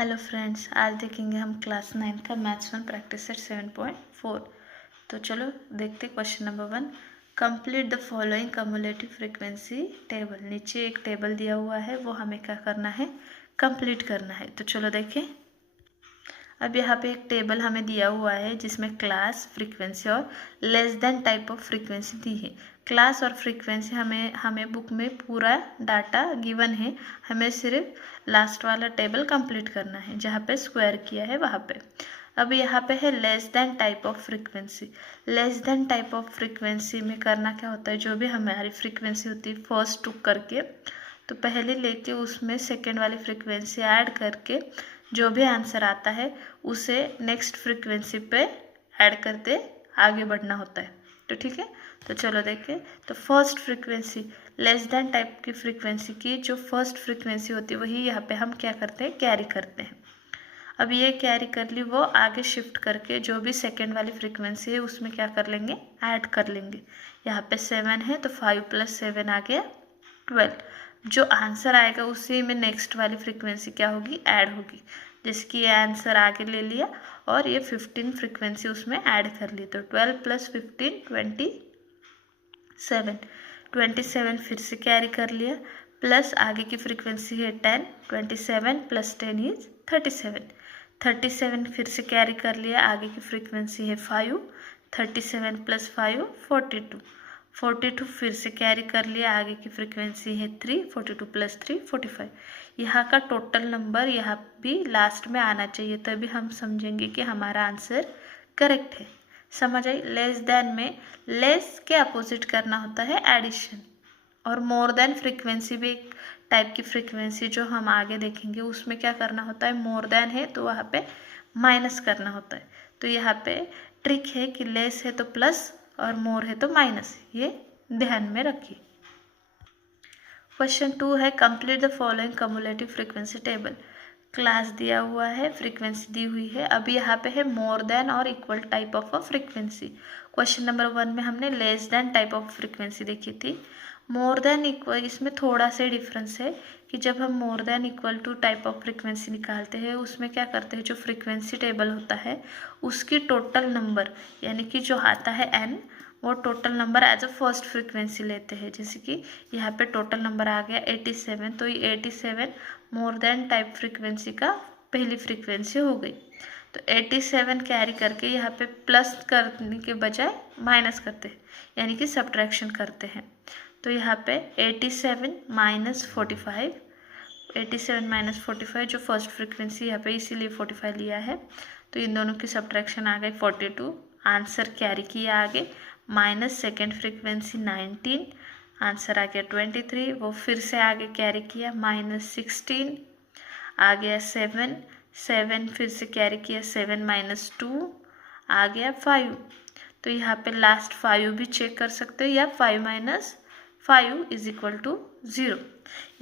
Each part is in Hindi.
हेलो फ्रेंड्स, आज देखेंगे हम क्लास 9 का मैथ्स 1 प्रैक्टिस सेट 7.4। तो चलो देखते question number 1। Complete the following cumulative frequency table. नीचे एक टेबल दिया हुआ है, वो हमें क्या करना है, कंप्लीट करना है। तो चलो देखें। अब यहाँ पे एक टेबल हमें दिया हुआ है जिसमें क्लास, फ्रीक्वेंसी और less than type of frequency दी है। क्लास और फ्रीक्वेंसी हमें बुक में पूरा डाटा गिवन है, हमें सिर्फ लास्ट वाला टेबल कंप्लीट करना है जहाँ पे स्क्वायर किया है वहाँ पे। अब यहाँ पे है less than type of frequency. Less than type of frequency में करना क्या होता है, जो भी हमारी फ्रीक्वेंसी होती है फर्स्ट टू करके, तो पहले लेके उसमें सेकेंड वाली फ्रीक्वेंसी ऐड करके जो भी आंसर आता है उसे नेक्स्ट फ्रीक्वेंसी पे ऐड करते आगे बढ़ना होता है। तो ठीक है, तो चलो देखें। तो first frequency, less than type की फ्रीक्वेंसी की जो फर्स्ट फ्रीक्वेंसी होती है वही यहाँ पे हम क्या करते हैं, कैरी करते हैं। अब ये कैरी कर ली, वो आगे शिफ्ट करके जो भी सेकेंड वाली फ्रीक्वेंसी है उसमें क्या कर लेंगे, ऐड कर लेंगे। यहाँ पे 7 है तो 5 + 7 आ गया 12। जो आंसर आएगा उसी में नेक्स्ट वाली फ्रीक्वेंसी क्या होगी, ऐड होगी। जैसे कि ये आंसर आगे ले लिया और ये 15 फ्रीक्वेंसी उसमें ऐड कर ली, तो 12 + 15 27। 27 फिर से कैरी कर लिया, प्लस आगे की फ्रीक्वेंसी है 10, 27 + 10 इज 37। 37 फिर से कैरी कर लिया, आगे की फ्रीक्वेंसी है 5, 37 + 5 42। 42 फिर से कैरी कर लिया, आगे की फ्रीक्वेंसी है 3, 42 + 3 45। यहाँ का टोटल नंबर यहाँ भी लास्ट में आना चाहिए, तभी हम समझेंगे कि हमारा आंसर करेक्ट है। समझ आई। लेस देन में लेस के अपोजिट करना होता है एडिशन, और मोर देन फ्रीक्वेंसी भी एक टाइप की फ्रीक्वेंसी जो हम आगे देखेंगे उसमें क्या करना होता है, मोर देन है तो वहाँ पे माइनस करना होता है। तो यहाँ पे ट्रिक है कि लेस है तो प्लस और मोर है तो माइनस, ये ध्यान में रखिए। क्वेश्चन 2 है complete the following cumulative frequency table. Class दिया हुआ है, फ्रीक्वेंसी दी हुई है। अब यहाँ पे है मोर देन और equal type of a frequency. Question number 1 में हमने less than type of frequency देखी थी। मोर देन इक्वल, इसमें थोड़ा सा डिफरेंस है कि जब हम more than equal to type of frequency निकालते हैं उसमें क्या करते हैं, जो फ्रीक्वेंसी टेबल होता है उसकी टोटल नंबर यानी कि जो आता है n, वो total number as a first frequency लेते हैं। जैसे कि यहाँ पे टोटल नंबर आ गया 87, तो ये 87 मोर देन टाइप फ्रीक्वेंसी का पहली फ्रीक्वेंसी हो गई। तो 87 कैरी करके यहाँ पे प्लस करने के बजाय माइनस करते हैं, यानी कि सब्ट्रैक्शन करते हैं। तो यहाँ पे 87 - 45, 87 - 45 जो फर्स्ट फ्रीक्वेंसी यहाँ पे इसीलिए 45 लिया है, तो इन दोनों की सब्ट्रैक्शन आ गई 42। आंसर कैरी किया आगे, माइनस सेकेंड फ्रीक्वेंसी 19, आंसर आ गया 23। वो फिर से आगे कैरी किया, -16 आ गया 7, 7 फिर से कैरी किया 7 - 2 आ गया 5। तो यहाँ पे लास्ट 5 भी चेक कर सकते हो, या 5 - 5 = 0।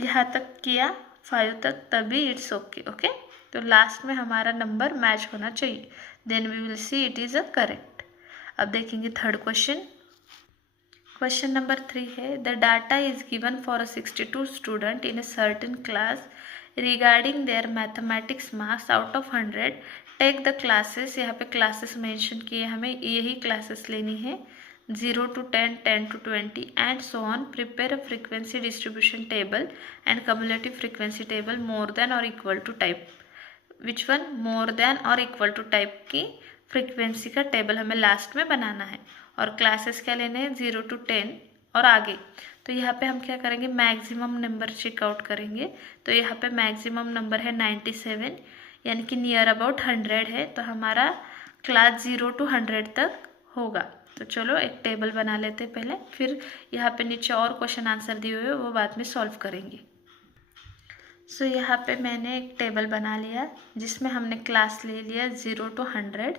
यहाँ तक किया 5 तक, तभी इट्स ओके। ओके, तो लास्ट में हमारा नंबर मैच होना चाहिए, then we will see it is a correct. अब देखेंगे थर्ड क्वेश्चन। क्वेश्चन नंबर 3 है the data is given for a 62 student in a certain class regarding their mathematics marks out of 100 take the classes. यहाँ पे क्लासेस मेंशन किए, हमें यही क्लासेस लेनी है 0 to 10, 10 to 20 and so on. Prepare a frequency distribution table and cumulative frequency table more than और equal to type. Which one, more than और इक्वल टू टाइप की फ्रीक्वेंसी का टेबल हमें लास्ट में बनाना है, और क्लासेस क्या लेने हैं 0 to 10 और आगे। तो यहाँ पे हम क्या करेंगे, मैक्सिमम नंबर चेकआउट करेंगे। तो यहाँ पे मैक्सिमम नंबर है 97, यानी कि नियर अबाउट 100 है, तो हमारा क्लास 0 to 100 तक होगा। तो चलो एक टेबल बना लेते हैं पहले, फिर यहाँ पे नीचे और क्वेश्चन आंसर दिए हुए वो बाद में सॉल्व करेंगे। सो यहाँ पे मैंने एक टेबल बना लिया जिसमें हमने क्लास ले लिया 0 to 100,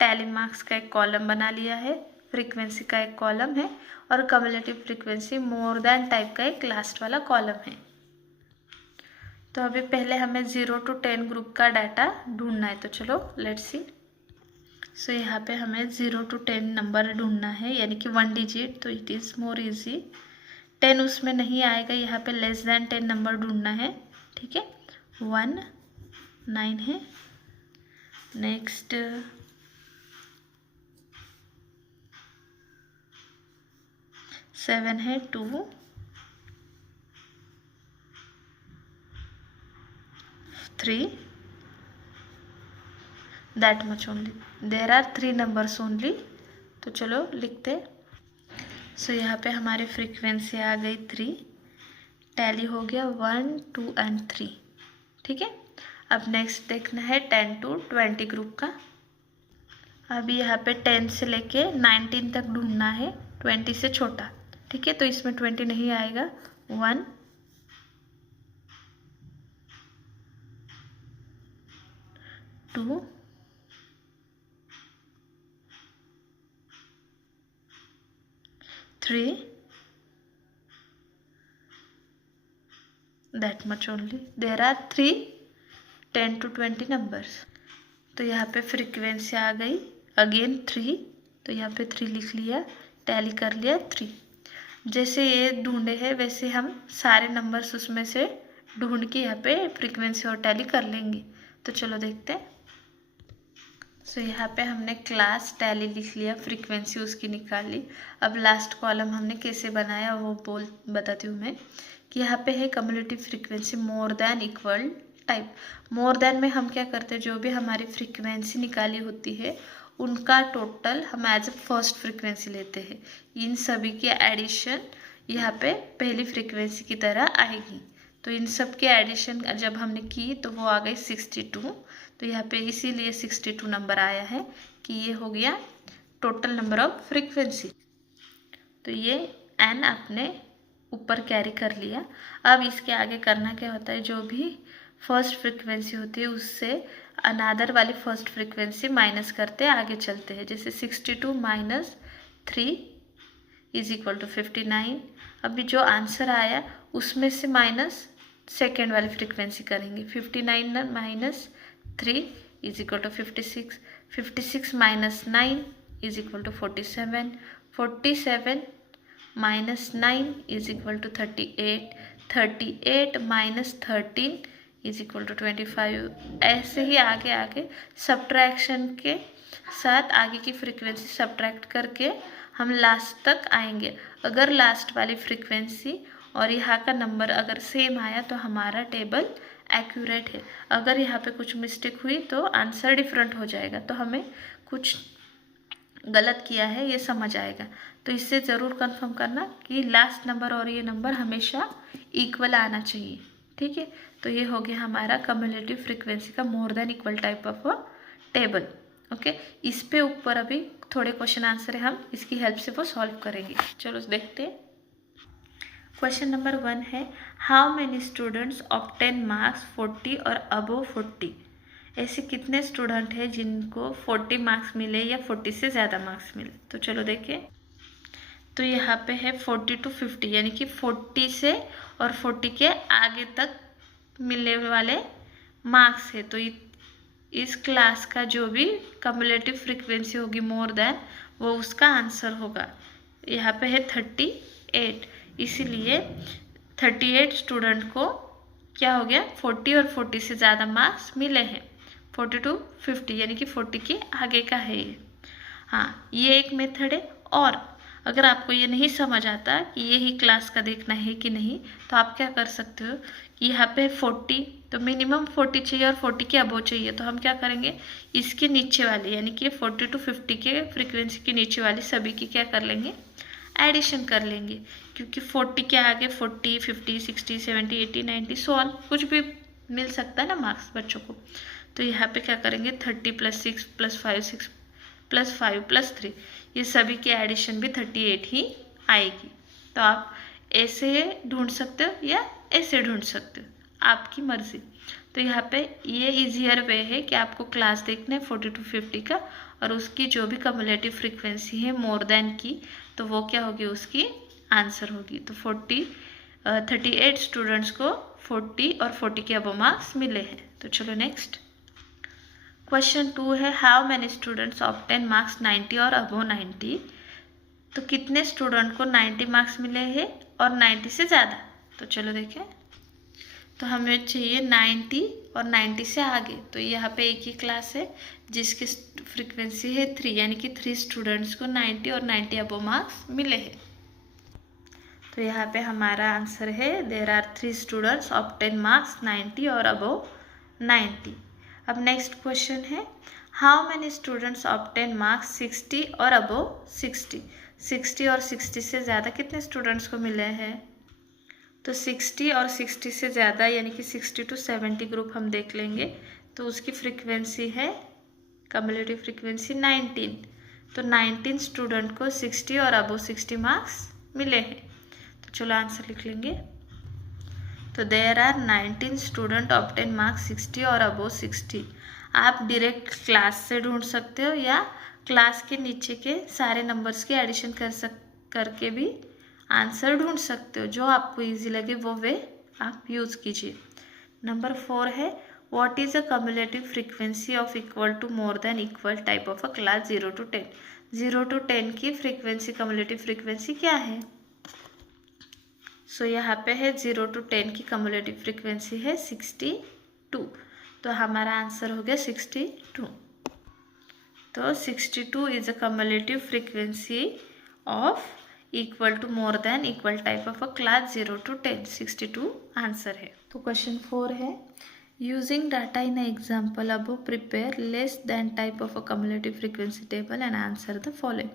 टैली मार्क्स का एक कॉलम बना लिया है, फ्रीक्वेंसी का एक कॉलम है, और cumulative frequency more than type का एक लास्ट वाला कॉलम है। तो अभी पहले हमें 0 to 10 ग्रुप का डाटा ढूंढना है, तो चलो लेट्स सी। सो यहाँ पे हमें 0 to 10 नंबर ढूंढना है, यानी कि 1 डिजिट, तो इट इज़ मोर इजी। 10 उसमें नहीं आएगा, यहाँ पे लेस देन 10 नंबर ढूंढना है। ठीक है, 1, 9 है। नेक्स्ट 7 है, 2, 3, that much only. There are 3 numbers only. तो चलो लिखते। सो यहाँ पे हमारी फ्रीक्वेंसी आ गई 3, टैली हो गया 1, 2 एंड 3। ठीक है, अब नेक्स्ट देखना है 10 to 20 ग्रुप का। अभी यहाँ पे 10 से लेके 19 तक ढूंढना है, 20 से छोटा। ठीक है, तो इसमें 20 नहीं आएगा। 1, 2, 3, that much only. There are 3 10 to 20 numbers. तो यहाँ पे फ्रीक्वेंसी आ गई अगेन 3, तो यहाँ पे 3 लिख लिया, टैली कर लिया 3। जैसे ये ढूंढे हैं वैसे हम सारे नंबर्स उसमें से ढूंढ के यहाँ पे फ्रीक्वेंसी और टैली कर लेंगे। तो चलो देखते हैं। सो यहाँ पे हमने क्लास टैली लिख लिया, फ्रीक्वेंसी उसकी निकाल ली। अब लास्ट कॉलम हमने कैसे बनाया वो बताती हूँ मैं, कि यहाँ पे है कम्युलेटिव फ्रीक्वेंसी मोर than equal type. More than में हम क्या करते हैं, जो भी हमारी फ्रीक्वेंसी निकाली होती है उनका टोटल हम एज ए फर्स्ट फ्रीक्वेंसी लेते हैं। इन सभी की एडिशन यहाँ पे पहली फ्रीक्वेंसी की तरह आएगी। तो इन सब के एडिशन जब हमने की तो वो आ गई 62। तो यहाँ पे इसीलिए 62 नंबर आया है कि ये हो गया टोटल नंबर ऑफ फ्रीक्वेंसी। तो ये n आपने ऊपर कैरी कर लिया। अब इसके आगे करना क्या होता है, जो भी फर्स्ट फ्रीक्वेंसी होती है उससे अनादर वाली फर्स्ट फ्रीक्वेंसी माइनस करते आगे चलते हैं। जैसे 62 माइनस 3 इज इक्वल टू 59। अभी जो आंसर आया उसमें से माइनस सेकेंड वाली फ्रीक्वेंसी करेंगे। 59 minus 3 is equal to 56। 56 minus 9 is equal to 47। 47 minus 9 is equal to 38। 38 minus 13 is equal to 25। ऐसे ही आगे आगे सब्ट्रैक्शन के साथ आगे की फ्रीक्वेंसी सब्ट्रैक्ट करके हम लास्ट तक आएंगे। अगर लास्ट वाली फ्रीक्वेंसी और यहाँ का नंबर अगर सेम आया तो हमारा टेबल एक्यूरेट है। अगर यहाँ पे कुछ मिस्टेक हुई तो आंसर डिफरेंट हो जाएगा, तो हमें कुछ गलत किया है ये समझ आएगा। तो इससे ज़रूर कंफर्म करना कि लास्ट नंबर और ये नंबर हमेशा इक्वल आना चाहिए। ठीक है, तो ये हो गया हमारा कम्युलेटिव फ्रीक्वेंसी का मोर than equal type of table. Okay, इस पे ऊपर अभी थोड़े क्वेश्चन आंसर है, हम इसकी हेल्प से वो सॉल्व करेंगे। चलो देखते हैं। क्वेश्चन नंबर 1 है, how many students obtain marks 40 और अबव 40। ऐसे कितने स्टूडेंट हैं जिनको 40 मार्क्स मिले या 40 से ज़्यादा मार्क्स मिले। तो चलो देखें। तो यहाँ पे है 40 to 50, यानी कि 40 से और 40 के आगे तक मिलने वाले मार्क्स है। तो इस क्लास का जो भी कम्युलेटिव फ्रीक्वेंसी होगी मोर देन, वो उसका आंसर होगा। यहाँ पे है 38, इसीलिए 38 स्टूडेंट को क्या हो गया, 40 और 40 से ज़्यादा मार्क्स मिले हैं। 40 to 50 यानी कि 40 के आगे का है ये। हाँ, ये एक मेथड है। और अगर आपको ये नहीं समझ आता कि यही क्लास का देखना है कि नहीं, तो आप क्या कर सकते हो कि यहाँ पे 40, तो मिनिमम 40 चाहिए और 40 के अबव चाहिए। तो हम क्या करेंगे, इसके नीचे वाले यानी कि 40 to 50 के फ्रीक्वेंसी के नीचे वाली सभी की क्या कर लेंगे, एडिशन कर लेंगे। क्योंकि 40 के आगे 40, 50, 60, 70, 80, 90 100 कुछ भी मिल सकता है ना मार्क्स बच्चों को। तो यहाँ पे क्या करेंगे, 30 + 6 + 5 6 + 5 + 3, ये सभी की एडिशन भी 38 ही आएगी। तो आप ऐसे ढूंढ सकते हो या ऐसे ढूंढ सकते हो, आपकी मर्जी। तो यहाँ पे ये इजियर वे है कि आपको क्लास देखना है 40 to 50 का, और उसकी जो भी कम्युलेटिव फ्रीक्वेंसी है मोर देन की, तो वो क्या होगी, उसकी आंसर होगी। तो 38 स्टूडेंट्स को 40 और 40 के अबव मार्क्स मिले हैं। तो चलो नेक्स्ट। क्वेश्चन 2 है, how many students obtain marks 90 और अबव 90। तो कितने स्टूडेंट को 90 मार्क्स मिले हैं और 90 से ज़्यादा। तो चलो देखें। तो हमें चाहिए 90 और 90 से आगे। तो यहाँ पे एक ही क्लास है जिसकी फ्रीक्वेंसी है 3, यानी कि 3 स्टूडेंट्स को 90 और 90 अबो मार्क्स मिले हैं। तो यहाँ पे हमारा आंसर है there are 3 students obtain marks 90 और अबो 90। अब नेक्स्ट क्वेश्चन है how many students obtain marks 60 और अबो 60। 60 और 60 से ज़्यादा कितने स्टूडेंट्स को मिले हैं? तो 60 और 60 से ज़्यादा यानी कि 60 to 70 ग्रुप हम देख लेंगे। तो उसकी फ्रीक्वेंसी है कम्युलेटिव फ्रीक्वेंसी 19। तो 19 स्टूडेंट को 60 और अबो 60 मार्क्स मिले हैं। तो चलो आंसर लिख लेंगे। तो there are 19 student obtain marks 60 और अबो 60। आप डायरेक्ट क्लास से ढूंढ सकते हो या क्लास के नीचे के सारे नंबर्स की एडिशन करके भी आंसर ढूंढ सकते हो। जो आपको इजी लगे वो वे आप यूज़ कीजिए। नंबर 4 है what is a cumulative frequency of equal to more than equal type of a class 0 to 10। 0 to 10 की फ्रीक्वेंसी कम्युलेटिव फ्रीक्वेंसी क्या है? सो यहाँ पे है 0 to 10 की कम्युलेटिव फ्रीक्वेंसी है 62। तो हमारा आंसर हो गया 62। तो 62 is a cumulative frequency of equal to more than equal type of a class 0 to 10। 62 answer है। तो क्वेश्चन 4 है using data in example above prepare less than type of a cumulative frequency table and answer the following.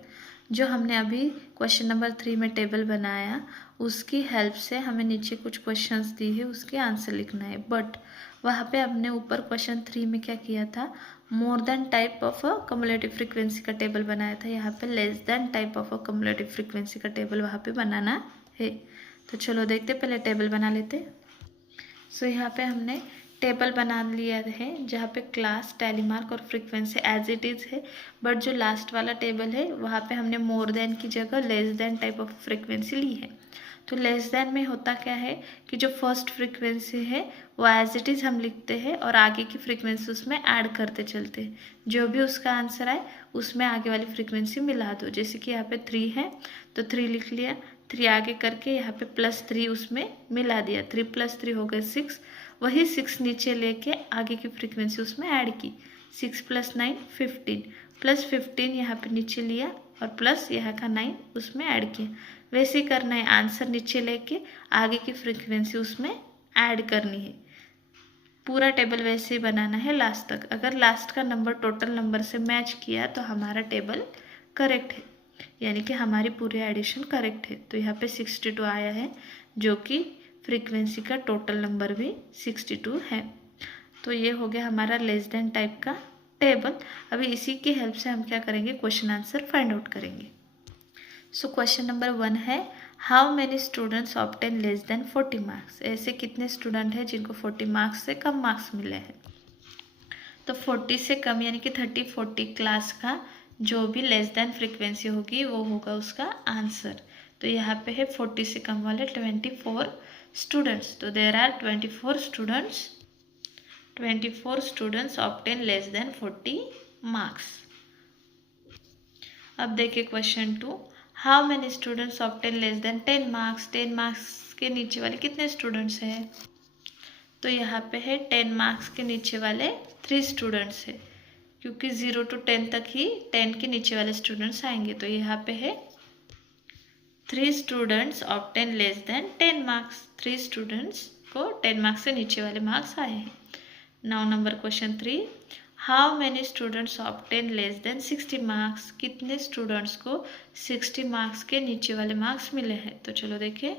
जो हमने अभी क्वेश्चन नंबर 3 में टेबल बनाया उसकी हेल्प से हमें नीचे कुछ क्वेश्चंस दी है उसके आंसर लिखना है। बट वहाँ पे हमने ऊपर क्वेश्चन 3 में क्या किया था more than type of a cumulative frequency का टेबल बनाया था। यहाँ पे less than type of a cumulative frequency का टेबल वहाँ पे बनाना है। तो चलो देखते पहले टेबल बना लेते। सो यहाँ पे हमने टेबल बना लिया है जहाँ पे क्लास टैली मार्क और फ्रीक्वेंसी एज इट इज़ है। बट जो लास्ट वाला टेबल है वहाँ पे हमने मोर देन की जगह less than type of frequency ली है। तो लेस देन में होता क्या है कि जो फर्स्ट फ्रीक्वेंसी है वो एज इट इज़ हम लिखते हैं और आगे की फ्रीक्वेंसी उसमें ऐड करते चलते हैं। जो भी उसका आंसर आए उसमें आगे वाली फ्रीक्वेंसी मिला दो। जैसे कि यहाँ पे 3 है तो 3 लिख लिया, 3 आगे करके यहाँ पे +3 उसमें मिला दिया, 3 + 3 हो गए 6। वही 6 नीचे लेके आगे की फ्रीक्वेंसी उसमें ऐड की, 6 + 9 15 +15 यहाँ पे नीचे लिया और प्लस यहाँ का 9 उसमें ऐड किया। वैसे ही करना है, आंसर नीचे लेके आगे की फ्रीक्वेंसी उसमें ऐड करनी है। पूरा टेबल वैसे ही बनाना है लास्ट तक। अगर लास्ट का नंबर टोटल नंबर से मैच किया तो हमारा टेबल करेक्ट है, यानी कि हमारी पूरी एडिशन करेक्ट है। तो यहाँ पे 62 आया है जो कि फ्रीक्वेंसी का टोटल नंबर भी 62 है। तो ये हो गया हमारा लेस देन टाइप का टेबल। अभी इसी की हेल्प से हम क्या करेंगे क्वेश्चन आंसर फाइंड आउट करेंगे। सो क्वेश्चन नंबर 1 है how many students obtain less than 40 marks. ऐसे कितने स्टूडेंट हैं जिनको 40 मार्क्स से कम मार्क्स मिले हैं। तो 40 से कम यानी कि 30-40 क्लास का जो भी लेस देन फ्रीक्वेंसी होगी वो होगा उसका आंसर। तो यहाँ पे है 40 से कम वाले 24 स्टूडेंट्स। तो there are 24 students obtain less than 40 marks. अब देखिए question 2 how many students obtain less than 10 marks. 10 marks के नीचे वाले कितने स्टूडेंट्स हैं। तो यहाँ पे है 10 मार्क्स के नीचे वाले 3 स्टूडेंट्स है, क्योंकि 0 to 10 तक ही 10 के नीचे वाले स्टूडेंट्स आएंगे। तो यहाँ पे है 3 students obtain less than 10 marks. 3 students को 10 मार्क्स से नीचे वाले मार्क्स आए हैं। Now number question 3 how many students obtain less then 60 marks. कितने स्टूडेंट्स को 60 मार्क्स के नीचे वाले मार्क्स मिले हैं। तो चलो देखिए,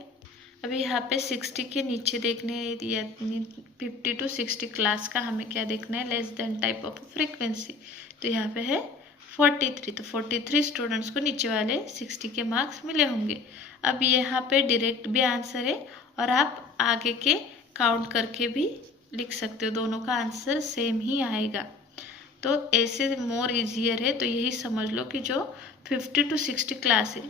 अभी यहाँ पे 60 के नीचे देखने यानी 50 to 60 क्लास का हमें क्या देखना है less than type of frequency. तो यहाँ पे है 43। तो 43 स्टूडेंट्स को नीचे वाले 60 के मार्क्स मिले होंगे। अब यहाँ पे डायरेक्ट भी आंसर है और आप आगे के काउंट करके भी लिख सकते हो, दोनों का आंसर सेम ही आएगा। तो ऐसे मोर इजियर है। तो यही समझ लो कि जो 50 to 60 क्लास है,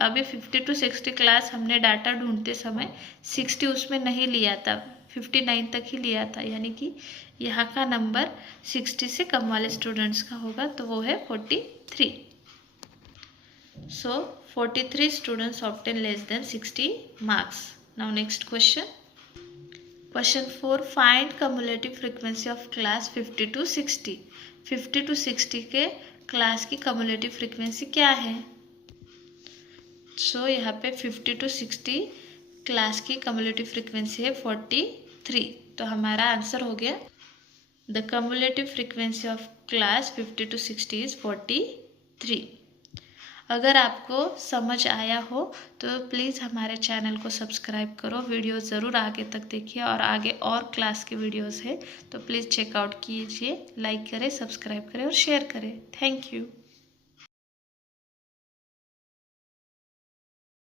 अभी 50 to 60 क्लास हमने डाटा ढूंढते समय 60 उसमें नहीं लिया था, 59 तक ही लिया था, यानी कि यहाँ का नंबर 60 से कम वाले स्टूडेंट्स का होगा। तो वो है 43। सो 43 students obtain less then 60 marks. Now next question question 4, find cumulative frequency of class 50 to 60। 50 to 60 के क्लास की कम्युलेटिव फ्रीक्वेंसी क्या है? सो यहाँ पे 50 to 60 क्लास की कम्युलेटिव फ्रीक्वेंसी है 43। तो हमारा आंसर हो गया the cumulative frequency of class 50 to 60 is 43। अगर आपको समझ आया हो तो प्लीज़ हमारे चैनल को सब्सक्राइब करो, वीडियो ज़रूर आगे तक देखिए और आगे और क्लास के वीडियोस है तो प्लीज़ चेकआउट कीजिए, लाइक करें, सब्सक्राइब करें और शेयर करें। Thank you.